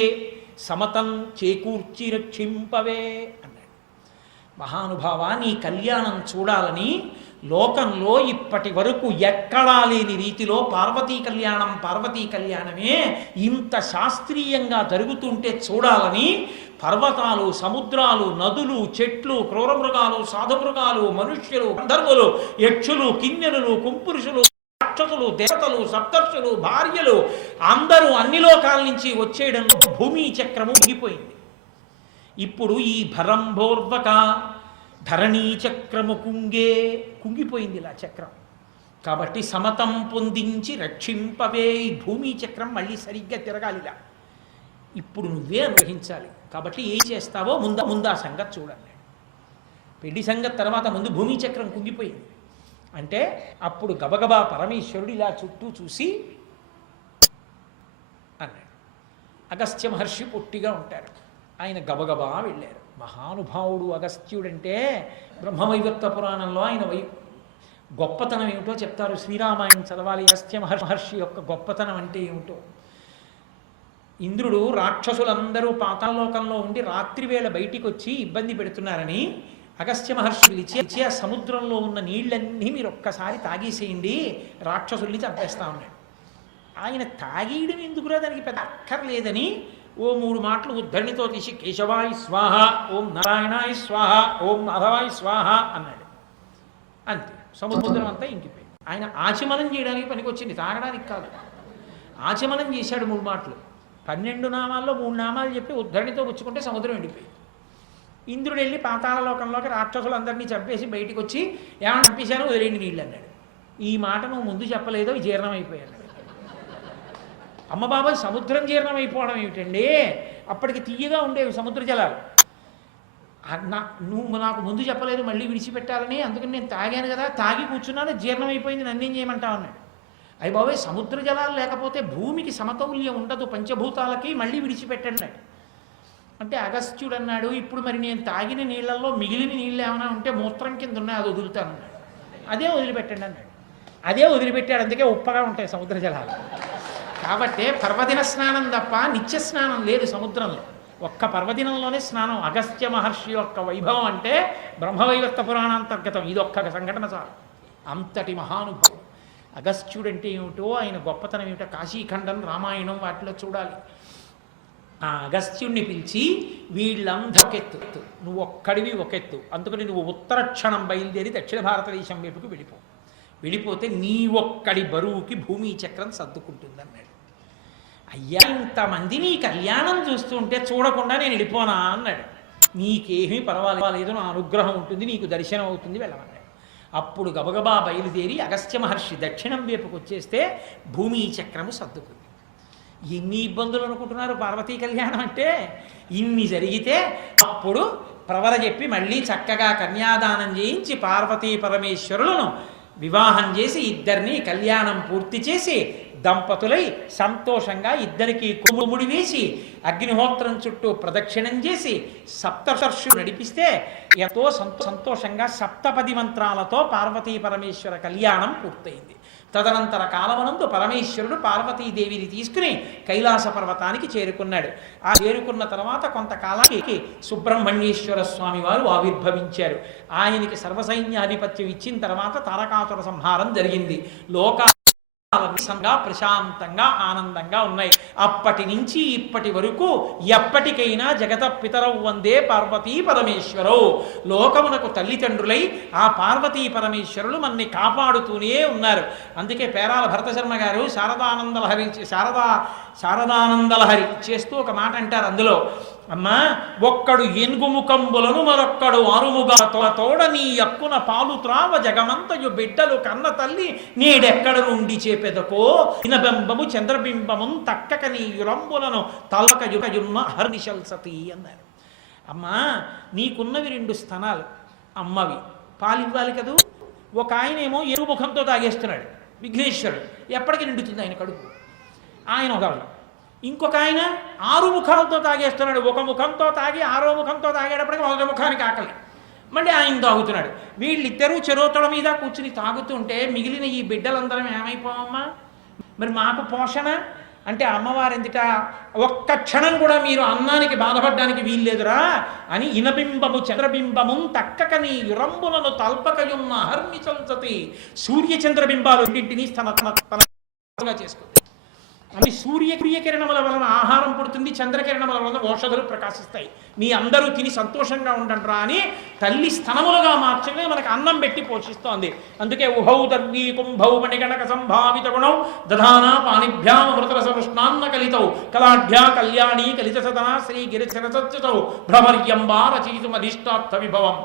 సమతం చేకూర్చి రక్షింపవే అన్నాడు. మహానుభావ, నీ కళ్యాణం చూడాలని లోకంలో ఇప్పటి వరకు ఎక్కడా లేని రీతిలో పార్వతీ కళ్యాణమే ఇంత శాస్త్రీయంగా జరుగుతుంటే చూడాలని పర్వతాలు, సముద్రాలు, నదులు, చెట్లు, క్రూరమృగాలు, సాధుమృగాలు, మనుష్యులు, గంధర్వులు, యక్షులు, కిన్నెరులు, కుంపురుషులు, రాక్షసులు, దేవతలు, సప్తర్షులు, భార్యలు అందరూ అన్ని లోకాల నుంచి వచ్చేయడంలో భూమి చక్రము దిగిపోయింది. ఇప్పుడు ఈ భరంభోర్వక ధరణీ చక్రము కుంగిపోయింది ఇలా చక్రం. కాబట్టి సమతం పొందించి రక్షింపవే. ఈ భూమి చక్రం మళ్ళీ సరిగ్గా తిరగాలిలా. ఇప్పుడు నువ్వే అనుగ్రహించాలి. కాబట్టి ఏం చేస్తావో ముందా సంగతి చూడండి. పెళ్లి సంగతి తర్వాత ముందు భూమి చక్రం కుంగిపోయింది అంటే అప్పుడు గబగబా పరమేశ్వరుడు ఇలా చుట్టూ చూసి అన్నాడు. అగస్త్య మహర్షి పొట్టిగా ఉంటారు, ఆయన గబగబా వెళ్ళారు. మహానుభావుడు అగస్త్యుడంటే బ్రహ్మవైవర్త పురాణంలో ఆయన గొప్పతనం ఏమిటో చెప్తారు. శ్రీరామాయణం చదవాలి. అగస్త్య మహర్షి యొక్క గొప్పతనం అంటే ఏమిటో. ఇంద్రుడు రాక్షసులందరూ పాతాళలోకంలో ఉండి రాత్రివేళ బయటికి వచ్చి ఇబ్బంది పెడుతున్నారని అగస్త్య మహర్షి పిలిచి ఆ సముద్రంలో ఉన్న నీళ్ళన్నీ మీరు ఒక్కసారి తాగేసేయండి, రాక్షసుల్ని చంపేస్తా ఉన్నాడు. ఆయన తాగేయడం ఎందుకురా, దానికి పెద్ద అక్కర్లేదని ఓ 3 మాటలు ఉద్ధరణితో తీసి కేశవాయ స్వాహ, ఓం నారాయణాయ స్వాహ, ఓం మాధవాయ స్వాహ అన్నాడు. అంతే, సముద్రం అంతా ఇంకిపోయింది. ఆయన ఆచమనం చేయడానికి పనికొచ్చింది, తాగడానికి కాదు. ఆచమనం చేశాడు 3 మాటలు. 12 నామాల్లో 3 నామాలు చెప్పి ఉద్ధరణితో పుచ్చుకుంటే సముద్రం ఎండిపోయింది. ఇంద్రుడు వెళ్ళి పాతాళలోకంలోకి రాక్షసులందరినీ చంపేసి బయటికి వచ్చి ఏమైనా చంపేశాను వదిలేండి నీళ్ళు అన్నాడు. ఈ మాట నువ్వు ముందు చెప్పలేదో జీర్ణమైపోయాడు. అమ్మ బాబాయ్, సముద్రం జీర్ణమైపోవడం ఏమిటండి, అప్పటికి తీయగా ఉండేవి సముద్ర జలాలు. నువ్వు నాకు ముందు చెప్పలేదు మళ్ళీ విడిచిపెట్టాలని, అందుకని నేను తాగాను కదా, తాగి కూర్చున్నాను, జీర్ణమైపోయింది, నన్నేం చేయమంటావు అన్నాడు. అయ్యి బాబాయ్, సముద్ర జలాలు లేకపోతే భూమికి సమతౌల్యం ఉండదు, పంచభూతాలకి, మళ్ళీ విడిచిపెట్టండి అంటే అగస్త్యుడు అన్నాడు, ఇప్పుడు మరి నేను తాగిన నీళ్ళల్లో మిగిలిన నీళ్ళు ఏమైనా ఉంటే మూత్రం కింద ఉన్నాయి, అది వదులుతాను అన్నాడు. అదే వదిలిపెట్టండి అన్నాడు. అదే వదిలిపెట్టాడు, అందుకే ఉప్పగా ఉంటాయి సముద్ర జలాలు. కాబట్టి పర్వదిన స్నానం తప్ప నిత్య స్నానం లేదు సముద్రంలో. ఒక్క పర్వదినంలోనే స్నానం. అగస్త్య మహర్షి యొక్క వైభవం అంటే బ్రహ్మవైవర్త పురాణాంతర్గతం. ఇది ఒక్క సంఘటన చాలు. అంతటి మహానుభావుడు అగస్త్యుడంటే ఏమిటో, ఆయన గొప్పతనం ఏమిటో కాశీఖండం, రామాయణం వాటిలో చూడాలి. ఆ అగస్త్యుణ్ణి పిలిచి వీళ్ళందరూ ఒకెత్తు, నువ్వు ఒక్కడివి ఒకెత్తు, అందుకని నువ్వు ఉత్తర క్షణం బయలుదేరి దక్షిణ భారతదేశం వైపుకి వెళ్ళిపోతే నీ ఒక్కడి బరువుకి భూమి చక్రం సర్దుకుంటుంది అన్నాడు. అయ్యా, ఇంతమంది నీ కళ్యాణం చూస్తుంటే చూడకుండా నేను వెళ్ళిపోనా అన్నాడు. నీకేమీ పర్వాలేదు, నా అనుగ్రహం ఉంటుంది, నీకు దర్శనం అవుతుంది, వెళ్ళమన్నాడు. అప్పుడు గబగబా బయలుదేరి అగస్త్య మహర్షి దక్షిణం వైపుకు వచ్చేస్తే భూమి చక్రము సర్దుకుంది. ఎన్ని ఇబ్బందులు అనుకుంటున్నారు పార్వతీ కళ్యాణం అంటే. ఇన్ని జరిగితే అప్పుడు ప్రవర చెప్పి మళ్ళీ చక్కగా కన్యాదానం చేయించి పార్వతీ పరమేశ్వరులను వివాహం చేసి ఇద్దరిని కళ్యాణం పూర్తి చేసి దంపతులై సంతోషంగా ఇద్దరికి కుమ్ముడి వేసి అగ్నిహోత్రం చుట్టూ ప్రదక్షిణం చేసి సప్తర్షులు నడిపిస్తే ఎంతో సంతోషంగా 7 మంత్రాలతో పార్వతీ పరమేశ్వర కళ్యాణం పూర్తయింది. తదనంతర కాలమనందు పరమేశ్వరుడు పార్వతీదేవిని తీసుకుని కైలాస పర్వతానికి చేరుకున్నాడు. ఆ చేరుకున్న తర్వాత కొంతకాలానికి సుబ్రహ్మణ్యేశ్వర స్వామి వారు ఆవిర్భవించారు. ఆయనకి సర్వసైన్యాధిపత్యం ఇచ్చిన తర్వాత తారకాసుర సంహారం జరిగింది. ప్రశాంతంగా ఆనందంగా ఉన్నాయి. అప్పటి నుంచి ఇప్పటి వరకు ఎప్పటికైనా జగత పితరవు వందే పార్వతీ పరమేశ్వరవు. లోకమునకు తల్లిదండ్రులై ఆ పార్వతీ పరమేశ్వరులు మన్ని కాపాడుతూనే ఉన్నారు. అందుకే పేరాల భరతశర్మ గారు శారదానందలహరి చేస్తూ ఒక మాట అంటారు. అందులో అమ్మా, ఒక్కడు ఏనుగుముఖంబులను మరొక్కడు ఆరుముగా తోడ నీ యక్కున పాలు త్రావ జగమంతయు బిడ్డలు కన్న తల్లి నేడెక్కడ నుండి చేపెదకో ఇనబింబము చంద్రబింబము తక్కక నీ యురంబులను తలక యుగయున్న హర్నిశల్సతి అన్నారు. అమ్మా, నీకున్నవి 2 స్తనాలు అమ్మవి, పాలివ్వాలి కదూ. ఒక ఆయనేమో ఏనుగుముఖంతో తాగేస్తున్నాడు, విఘ్నేశ్వరుడు. ఎప్పటికి నిండుతుంది ఆయన కడుపు? ఆయన ఒకళ్ళు. ఇంకొక ఆయన 6 ముఖాలతో తాగేస్తున్నాడు. ఒక ముఖంతో తాగి 6వ ముఖంతో తాగేటప్పటికి 1వ ముఖానికి ఆకలి, మళ్ళీ ఆయన తాగుతున్నాడు. వీళ్ళిద్దరూ చెరోతల మీద కూర్చుని తాగుతుంటే మిగిలిన ఈ బిడ్డలందరం ఏమైపోవమ్మా, మరి మాకు పోషణ అంటే అమ్మవారెందుట ఒక్క క్షణం కూడా మీరు అన్నానికి బాధపడడానికి వీల్లేదురా అని ఇనబింబము చంద్రబింబము తక్కకని యురంబులను తల్పకయున్న హర్మి చల్సతి. సూర్యచంద్రబింబాలు రెండింటినీ తనగా చేసుకుంది. అని సూర్యకిరణముల వలన ఆహారం పుడుతుంది, చంద్రకిరణముల వలన ఔషధులు ప్రకాశిస్తాయి. మీ అందరూ తిని సంతోషంగా ఉండండిరా అని తల్లి స్తనములుగా మార్చగా మనకు అన్నం పెట్టి పోషిస్తోంది. అందుకే ఉభౌ దర్వీ కుంభౌ మణిగణక సంభావిత గుణౌ దధానా పాణిభ్యాం అమృతరస కృష్ణాన్న కలితౌ కళాఢ్యా కళ్యాణీ కలిత సదనా శ్రీ గిరిశరసౌ భ్రమర్యంబా రచయితుమధిష్టార్థ విభవం.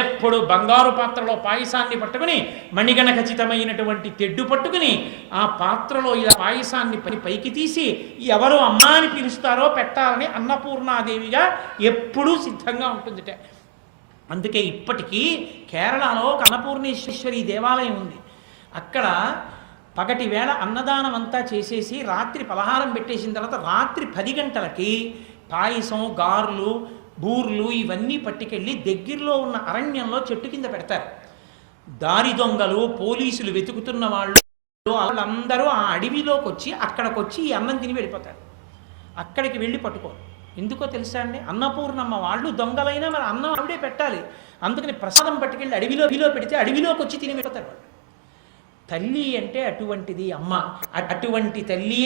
ఎప్పుడు బంగారు పాత్రలో పాయసాన్ని పట్టుకుని మణిగణ ఖచ్చితమైనటువంటి తెడ్డు పట్టుకుని ఆ పాత్రలో ఇలా పాయసాన్ని పైకి తీసి ఎవరు అమ్మా అని పిలుస్తారో పెట్టాలని అన్నపూర్ణాదేవిగా ఎప్పుడూ సిద్ధంగా ఉంటుందిట. అందుకే ఇప్పటికీ కేరళలో అన్నపూర్ణేశ్వరి దేవాలయం ఉంది. అక్కడ పగటి వేళ అన్నదానం అంతా చేసేసి రాత్రి పలహారం పెట్టేసిన తర్వాత రాత్రి 10 గంటలకి పాయసం, గార్లు, బూర్లు ఇవన్నీ పట్టుకెళ్ళి దగ్గరలో ఉన్న అరణ్యంలో చెట్టు కింద పెడతారు. దారి దొంగలు, పోలీసులు వెతుకుతున్న వాళ్ళందరూ ఆ అడవిలోకి వచ్చి అక్కడికి ఈ అన్నం తిని వెళ్ళిపోతారు. అక్కడికి వెళ్ళి పట్టుకోరు. ఎందుకో తెలుసా అండి? అన్నపూర్ణమ్మ వాళ్ళు దొంగలైనా మరి అన్నం ఆవిడే పెట్టాలి. అందుకని ప్రసాదం పట్టుకెళ్ళి అడవిలో పెడితే అడవిలోకి వచ్చి తిని వెళ్ళిపోతారు వాళ్ళు. తల్లి అంటే అటువంటిది అమ్మ. అటువంటి తల్లి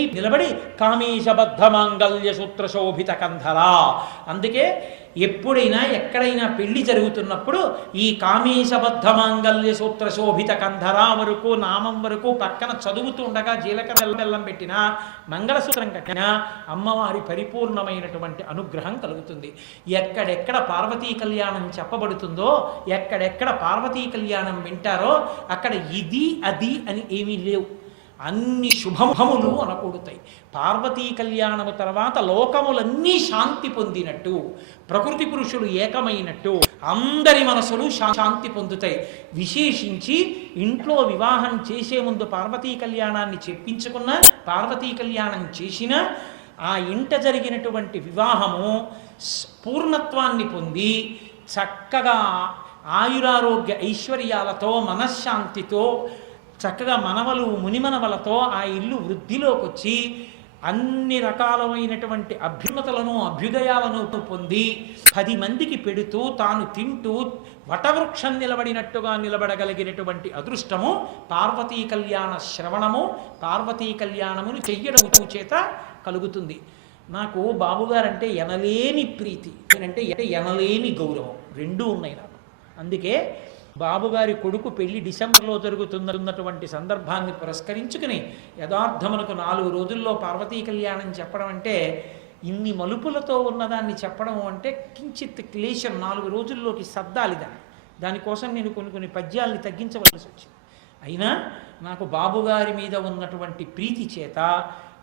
నిలబడి కామేశబద్ధ మాంగళ్య సూత్ర శోభిత కంధరా. అందుకే ఎప్పుడైనా ఎక్కడైనా పెళ్లి జరుగుతున్నప్పుడు ఈ కామేశబద్ధ మాంగళ్య సూత్ర శోభిత కంధరా వరకు నామం వరకు పక్కన చదువుతూ ఉండగా జీలకర్ర బెల్లం పెట్టినా మంగళసూత్రం కట్టినా అమ్మవారి పరిపూర్ణమైనటువంటి అనుగ్రహం కలుగుతుంది. ఎక్కడెక్కడ పార్వతీ కళ్యాణం చెప్పబడుతుందో, ఎక్కడెక్కడ పార్వతీ కళ్యాణం వింటారో అక్కడ ఇది అది అని ఏమీ లేవు. అన్ని శుభములు అనకూడతాయి. పార్వతీ కళ్యాణము తర్వాత లోకములన్నీ శాంతి పొందినట్టు, ప్రకృతి పురుషులు ఏకమైనట్టు అందరి మనసులు శాంతి పొందుతాయి. విశేషించి ఇంట్లో వివాహం చేసే ముందు పార్వతీ కళ్యాణాన్ని చెప్పించుకున్న, పార్వతీ కళ్యాణం చేసిన ఆ ఇంట జరిగినటువంటి వివాహము పూర్ణత్వాన్ని పొంది చక్కగా ఆయురారోగ్య ఐశ్వర్యాలతో మనశ్శాంతితో చక్కగా మనవలు మునిమనవలతో ఆ ఇల్లు వృద్ధిలోకి వచ్చి అన్ని రకాలమైనటువంటి అభ్యున్నతలను అభ్యుదయాలను పొంది 10 మందికి పెడుతూ తాను తింటూ వటవృక్షం నిలబడినట్టుగా నిలబడగలిగినటువంటి అదృష్టము పార్వతీ కళ్యాణ శ్రవణము, పార్వతీ కళ్యాణమును చెయ్యడము చేత కలుగుతుంది. నాకు బాబుగారంటే ఎనలేని ప్రీతి, అంటే ఎనలేని గౌరవం రెండూ ఉన్నాయి నాకు. అందుకే బాబుగారి కొడుకు పెళ్లి డిసెంబర్లో జరుగుతున్నటువంటి సందర్భాన్ని పురస్కరించుకుని యథార్థమునకు 4 రోజుల్లో పార్వతీ కళ్యాణం చెప్పడం అంటే, ఇన్ని మలుపులతో ఉన్నదాన్ని చెప్పడం అంటే కించిత్ క్లేశం. 4 రోజుల్లోకి సర్దాలి దానికోసం నేను కొన్ని పద్యాల్ని తగ్గించవలసి వచ్చింది. అయినా నాకు బాబుగారి మీద ఉన్నటువంటి ప్రీతి చేత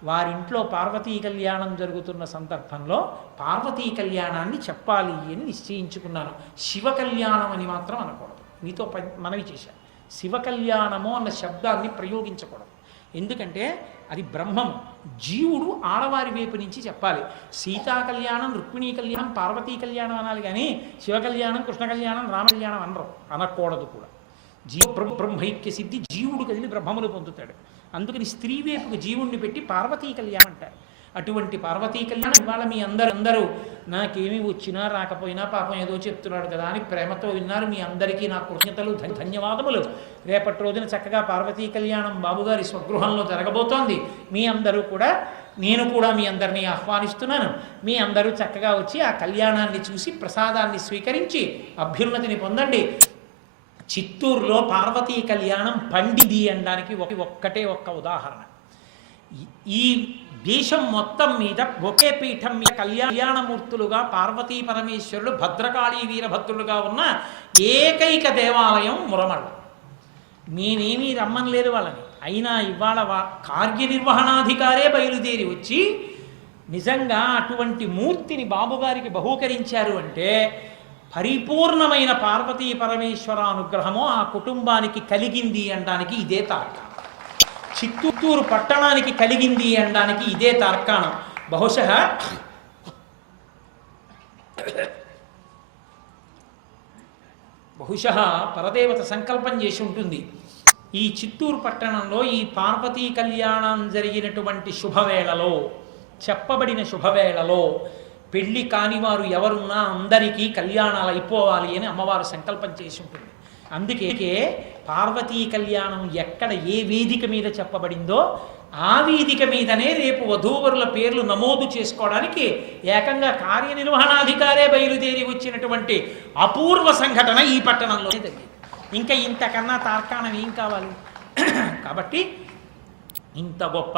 వారింట్లో పార్వతీ కళ్యాణం జరుగుతున్న సందర్భంలో పార్వతీ కళ్యాణాన్ని చెప్పాలి అని నిశ్చయించుకున్నాను. శివ కళ్యాణం అని మాత్రం అనకూడదు. మీతో మనవి చేశాను, శివ కళ్యాణము అన్న శబ్దాన్ని ప్రయోగించకూడదు. ఎందుకంటే అది బ్రహ్మము. జీవుడు ఆడవారి వైపు నుంచి చెప్పాలి. సీతా కళ్యాణం, రుక్మిణీ కళ్యాణం, పార్వతీ కళ్యాణం అనాలి, కానీ శివ కళ్యాణం, కృష్ణ కళ్యాణం, రామ కళ్యాణం అనకూడదు కూడా. బ్రహ్మైక్య సిద్ధి, జీవుడు కదిలి బ్రహ్మమును పొందుతాడు. అందుకని స్త్రీ వైపుకు జీవుణ్ణి పెట్టి పార్వతీ కళ్యాణం అంటారు. అటువంటి పార్వతీ కళ్యాణం ఇవాళ మీ అందరూ నాకేమీ వచ్చినా రాకపోయినా పాపం ఏదో చెప్తున్నాడు కదా అని ప్రేమతో విన్నారు. మీ అందరికీ నా కృతజ్ఞతలు, ధన్యవాదములు. రేపటి రోజున చక్కగా పార్వతీ కళ్యాణం బాబుగారి స్వగృహంలో జరగబోతోంది. మీ అందరూ కూడా, నేను కూడా మీ అందరినీ ఆహ్వానిస్తున్నాను. మీ అందరూ చక్కగా వచ్చి ఆ కళ్యాణాన్ని చూసి ప్రసాదాన్ని స్వీకరించి అభ్యున్నతిని పొందండి. చిత్తూరులో పార్వతీ కళ్యాణం పండిది అనడానికి ఒక్క ఉదాహరణ. ఈ దేశం మొత్తం మీద ఒకే పీఠం మీద కళ్యాణమూర్తులుగా పార్వతీ పరమేశ్వరుడు, భద్రకాళీ వీరభద్రులుగా ఉన్న ఏకైక దేవాలయం మురమళ్ళ. నేనేమీ రమ్మనలేదు వాళ్ళని. అయినా ఇవాళ కార్యనిర్వహణాధికారే బయలుదేరి వచ్చి నిజంగా అటువంటి మూర్తిని బాబుగారికి బహూకరించారు అంటే పరిపూర్ణమైన పార్వతీ పరమేశ్వర అనుగ్రహము ఆ కుటుంబానికి కలిగింది అనడానికి ఇదే తార్కాణం. చిత్తూరు పట్టణానికి కలిగింది అనడానికి ఇదే తార్కాణం. బహుశः పరదేవత సంకల్పం చేసి ఉంటుంది. ఈ చిత్తూరు పట్టణంలో ఈ పార్వతీ కళ్యాణం జరిగినటువంటి శుభవేళలో, చెప్పబడిన శుభవేళలో పెళ్లి కానివారు ఎవరున్నా అందరికీ కళ్యాణాలు అయిపోవాలి అని అమ్మవారు సంకల్పం చేసి ఉంటుంది. అందుకే పార్వతీ కళ్యాణం ఎక్కడ ఏ వేదిక మీద చెప్పబడిందో ఆ వేదిక మీదనే రేపు వధూవరుల పేర్లు నమోదు చేసుకోవడానికి ఏకంగా కార్యనిర్వహణాధికారే బయలుదేరి వచ్చినటువంటి అపూర్వ సంఘటన ఈ పట్టణంలో జరిగింది. ఇంకా ఇంతకన్నా తార్కాణం ఏం కావాలి? కాబట్టి ఇంత గొప్ప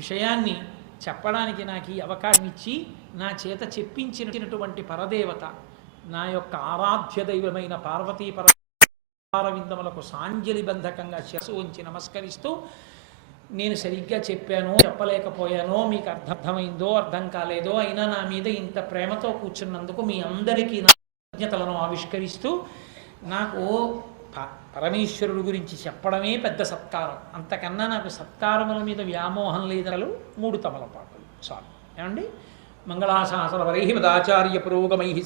విషయాన్ని చెప్పడానికి నాకు ఈ అవకాశం ఇచ్చి నా చేత చెప్పించినటువంటి పరదేవత, నా యొక్క ఆరాధ్య దైవమైన పార్వతీ పరవిందములకు సాంజలి బంధకంగా శిరస్సు ఉంచి నమస్కరిస్తూ, నేను సరిగ్గా చెప్పానో చెప్పలేకపోయానో, మీకు అర్థమైందో అర్థం కాలేదో, అయినా నా మీద ఇంత ప్రేమతో కూర్చున్నందుకు మీ అందరికీ నా కృతజ్ఞతలను ఆవిష్కరిస్తూ, నాకు పరమేశ్వరుడు గురించి చెప్పడమే పెద్ద సత్కారం. అంతకన్నా నాకు సత్కారముల మీద వ్యామోహం లేదలు 3 తమలపాకులు చాలు. ఏమండి? మంగళాశాసన వరైః మదాచార్య పురోగమైః